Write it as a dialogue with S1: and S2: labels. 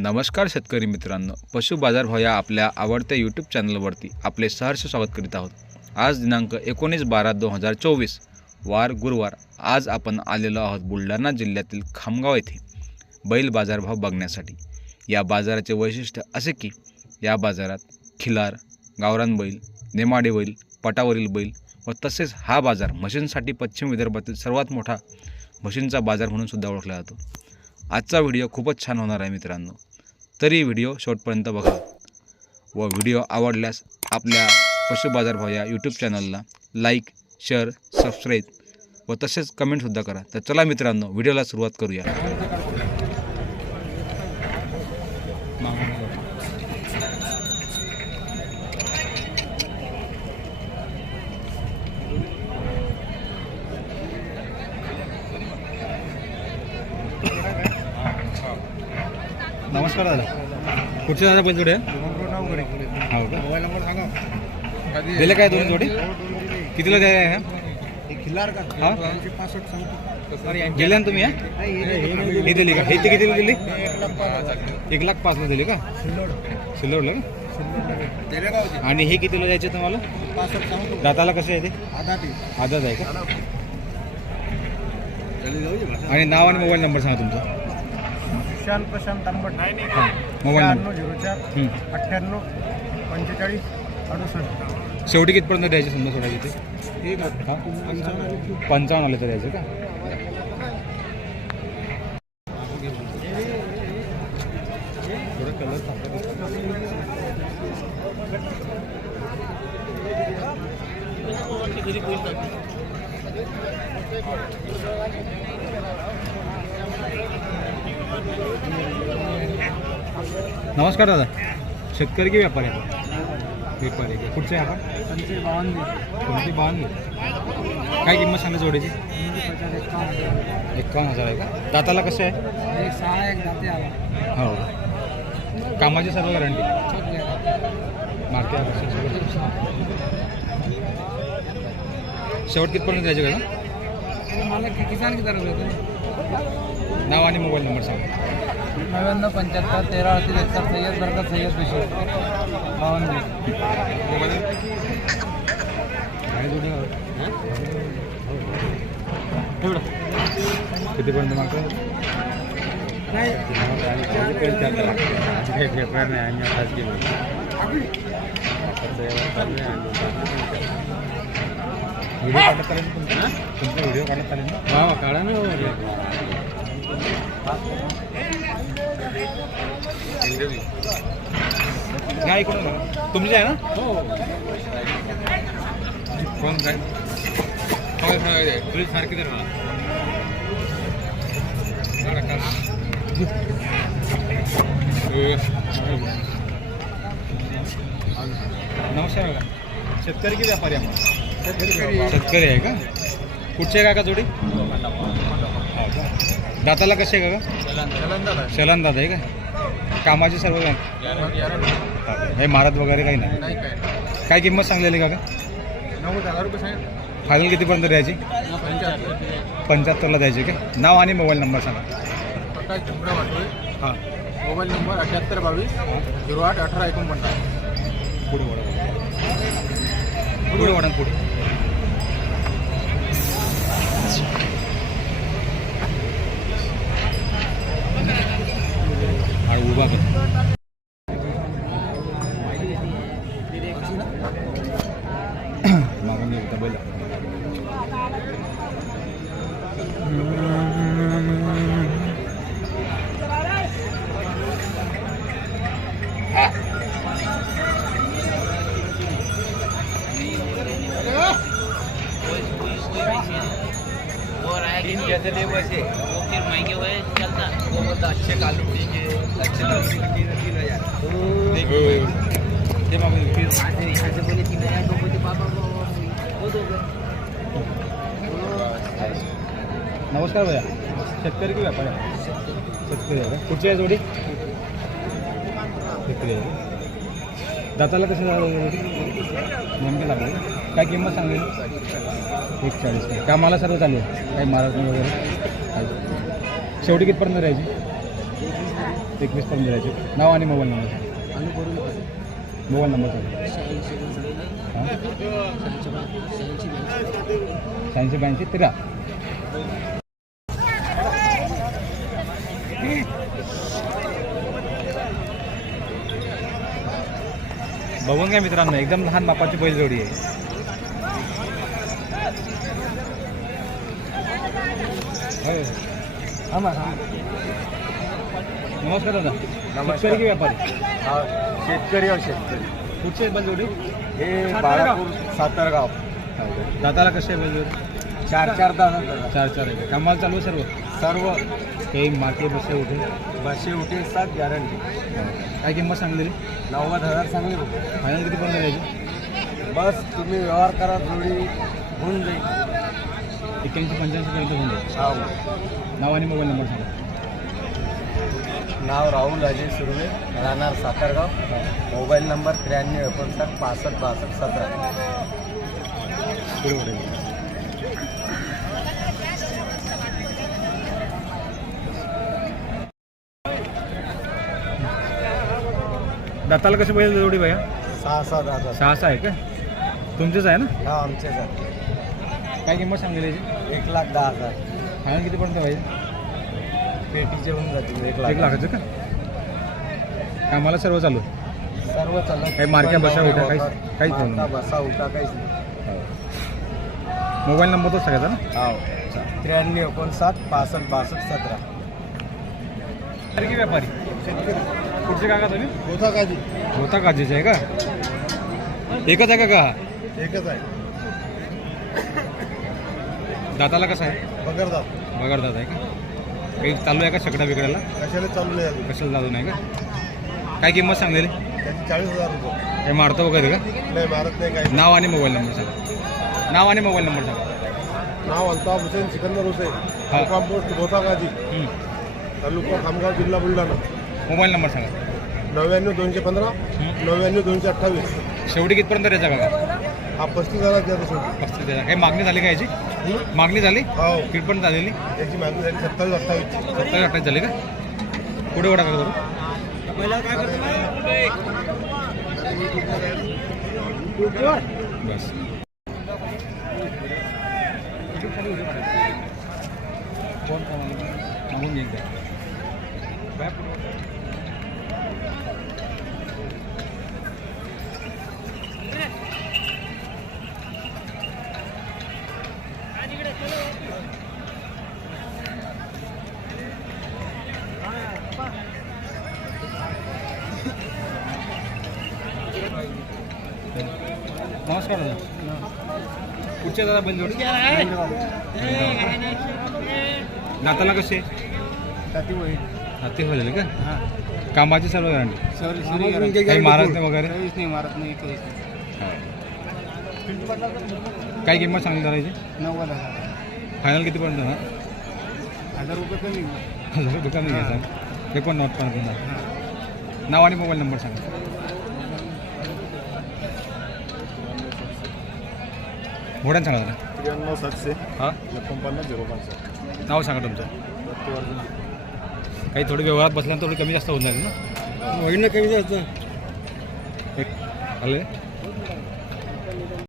S1: नमस्कार शेतकरी मित्रांनो. पशु बाजारभाव या आपल्या आवडत्या यूट्यूब चॅनलवरती आपले सहर्ष स्वागत करीत आहोत. आज दिनांक एकोणीस बारा दोन हजार चोवीस वार गुरुवार. आज आपण आलेलो आहोत बुलढाणा जिल्ह्यातील खामगाव येथे. बैल बाजारभाव बघण्यासाठी. या बाजाराचे वैशिष्ट्य असे की या बाजारात खिलार गावरान बैल नेमाडे बैल पटावरील बैल व तसेच हा बाजार म्हशींसाठी पश्चिम विदर्भातील सर्वात मोठा म्हशींचा बाजार म्हणून सुद्धा ओळखला जातो. आजचा व्हिडिओ खूपच छान होणार आहे मित्रांनो. तरी व्हिडिओ शेवटपर्यंत बघा. व व्हिडिओ आवडल्यास आपल्या पशु बाजारभाव या यूट्यूब चॅनलला लाईक शेअर सबस्क्राईब व तसेच कमेंटसुद्धा करा. तर चला मित्रांनो व्हिडिओला सुरुवात करूया. नमस्कार दादा कुठचे दादा बैल जोडे हो का?
S2: मोबाईल नंबर सांगा
S1: दिले काय दोन जोडी? कितीला द्याय आहे हा?
S2: दोनशे
S1: ना तुम्ही हा? हे दिली का? हे ते कितीला दिली?
S2: एक लाख पाच
S1: एक पाचला दिली का? सिल्लोडला का? आणि हे कितीला द्यायचे तुम्हाला? दाताला कसे आहे ते?
S2: आधा
S1: आदत आहे का? आणि नाव आणि मोबाईल नंबर सांगा तुमचा.
S2: विशाल प्रशांत तांबट
S1: मोबाईल
S2: शहाण्णव
S1: नंबर.
S2: झिरो चार. अठ्ठ्याण्णव पंचेचाळीस अडुसष्ट.
S1: शेवटी कितपर्यंत द्यायचे समजा सोडायचे ते?
S2: पंचावन्न
S1: आले तर द्यायचे का? नमस्कार दादा. शेतकरी की व्यापारी आपण? व्यापारी. का? कुठचे आहे आपण?
S2: पंचे बावन्न
S1: कोणती बावन्न? काय किंमत सांगा जोडीची?
S2: पचास एकावन्न
S1: एकावन्न हजार आहे का? दाताला कसे आहे?
S2: एक सहा एक जाते आला
S1: हो. कामाची सर्व गॅरंटी? मार्केट शेवट कितपर्यंत द्यायचे का
S2: मला किसान की तरफ
S1: नाव आणि मोबाईल नंबर सांगा.
S2: नव्याण्णव पंच्याहत्तर तेरा अडतीस एकसष्ट सय्यद बरकत सय्यद बशीर बावन्न.
S1: कितीपर्यंत मागतो? व्हिडिओ काढत चालेल ना? तुमचा व्हिडिओ काढत चालेल ना?
S2: काढा ना.
S1: नाही इकडून तुमची आहे ना?
S2: हो
S1: कोण काय तुझी सारखी तर नमस्कार शेतकरी की व्यापारी आपण शेतकरी. आहे का? कुठचे जोडी? हो का? दाताला कसे आहे का शलन दादा आहे का? कामाची सर्व काय हे मारत वगैरे काही नाही.
S2: काय
S1: किंमत सांगलेली का फायनल कितीपर्यंत द्यायची?
S2: पंच्याहत्तर
S1: पंच्याहत्तरला द्यायची का? नाव आणि मोबाईल नंबर सांगा. हां.
S2: मोबाईल नंबर अठ्याहत्तर बावीस झिरो आठ अठरा एकोणपन्नास.
S1: पुढे वडा पुढे वडा पुढे आणि उभा कर मागून घे डबल
S3: तीन जैसे ले वैसे. वो फिर महंगे हुए चलता. वो बोलता अच्छे कालू के अच्छे कालू के तीन तीन हजार
S1: ते मागून घे.
S3: फिर वहाँ से यहाँ से बोले तीन हजार तो बोलते पापा वो वो दो गए
S1: नमस्कार भैया। शेतकरी की व्यापारी आहे? शेतकरी आहे का कुठची आहे जोडी? शेतकरी आहे? दाताला कसं झालं जोडी नेमकं लागले काय किंमत सांगेल? एक चाळीस का कामाला सर्व चालू आहे? काही महाराष्ट्र वगैरे. शेवटी कितपर्यंत राहायची? एकवीस पर्यंत नाव आणि मोबाईल नंबर. मोबाईल नंबर सांगा. शहाऐंशी ब्याऐंशी तेरा बघून घ्या मित्रांनो एकदम लहान मापाची बैलजोडी आहे. थांबा. नमस्कार दादा. शेतकरी की व्यापारी?
S3: शेतकरी और शेतकरी.
S1: कुठचे आहेत बैलजोडी
S3: हे बाळापूर सातारगाव.
S1: दाताला कसे आहे बैलजोडी
S3: चार चार तास
S1: चार चार आहे कामाला चालू आहे सर्व?
S3: सर्व.
S1: काही मार्के बसे उठे?
S3: बसे उठे सात गॅरंटी
S1: काय किंमत सांगलेली
S3: नव्वद हजार सांगली
S1: फायनल किती पर्यंत द्यायची
S3: बस तुम्ही व्यवहार करा थोडी होऊन जाईल.
S1: एक्क्याऐंशी पंच्याऐंशी पर्यंत होऊन जाईल.
S3: हो
S1: नाव आणि मोबाईल नंबर सांगा.
S3: नाव राहुल अजय सुर्वे राहणार सातारगाव. मोबाईल नंबर त्र्याण्णव एकोणसाठ पासष्ट बासष्ट सतरा.
S1: दाताला कसे पाहिजे जोडी भैया?
S3: सहा सात हजार
S1: सहा सहा आहे का? तुमचेच आहे ना?
S3: हा आमचे सर
S1: काय किंमत सांगली याची?
S3: एक लाख दहा हजार.
S1: फायनल कितीपर्यंत पाहिजे
S3: पेटीचे होऊन जातील एक
S1: एक
S3: लाख
S1: लाखाचं का? कामाला सर्व चालू?
S3: सर्व चालत
S1: काही मार्क्या बसा उठा, काहीच- काहीच
S3: मार्का. बसा उठा काहीच नाही.
S1: मोबाईल नंबर तो सगळ्याचा ना?
S3: हो त्र्याण्णव एकोणसाठ पासष्ट बासष्ट सतरा.
S1: की व्यापारी? कुठचे काका तुम्ही?
S3: होता काजी.
S1: होता काजेचे आहे का? एकच आहे का का?
S3: एकच आहे.
S1: दाताला कसा आहे?
S3: पकडतात
S1: बघा दादा आहे का? काही चालू आहे का सगळ्या बिगड्याला
S3: कशाला चालू नाही अजून?
S1: कशाला चालू नाही का? काय किंमत सांगलेली
S3: त्याची चाळीस हजार रुपये.
S1: काय मारतो वगैरे का?
S3: नाही मारत नाही काही.
S1: नाव आणि मोबाईल नंबर सांगा. नाव आणि मोबाईल नंबर सांगा.
S3: नाव अल्ताफ हुसेन सिकंदर हुसेन
S1: हा.
S3: मुक्काम पोस्ट गोतागाजी
S1: हं.
S3: तालुका खामगाव जिल्हा बुलढाणा.
S1: मोबाईल नंबर सांगा.
S3: नव्याण्णव दोनशे पंधरा
S1: हं.
S3: नव्याण्णव दोनशे अठ्ठावीस.
S1: शेवटी कितपर्यंत द्यायचा काका
S3: हा पस्तीस हजार द्या तसं.
S1: काही मागणी झाली का याची? मागणी झाली?
S3: हो.
S1: कितपर्यंत झालेली?
S3: याची मागणी झाली. सत्तावीस अठ्ठावीस
S1: सत्तावीस अठ्ठावीस झाली का? पुढे का करू बस. मागून नमस्कार दादा. बैलजोड दाताला कसे? हाती होईल. का? कामाची सर्व गॅरंटी. काही मारत नाही वगैरे?
S2: नाही मारत नाही काहीच
S1: काय किंमत सांगली दादा याची?
S2: नव्वद हजार.
S1: फायनल कितीपर्यंत ना
S2: हजार रुपये कमी.
S1: हजार दुकान घ्यायचा. एकोणनव्वद पर्यंत नाव आणि मोबाईल नंबर सांगा. घोड्यान सांगा दादा
S3: त्र्याण्णव सातशे.
S1: हां?
S3: एकोणपन्नास झिरो पाच
S1: नाव सांगा तुमचं. काही थोडी व्यवहारात बसल्यानंतर थोडी कमी जास्त होऊन जाईल ना?
S3: होईल ना कमी जास्त.
S1: एक आले?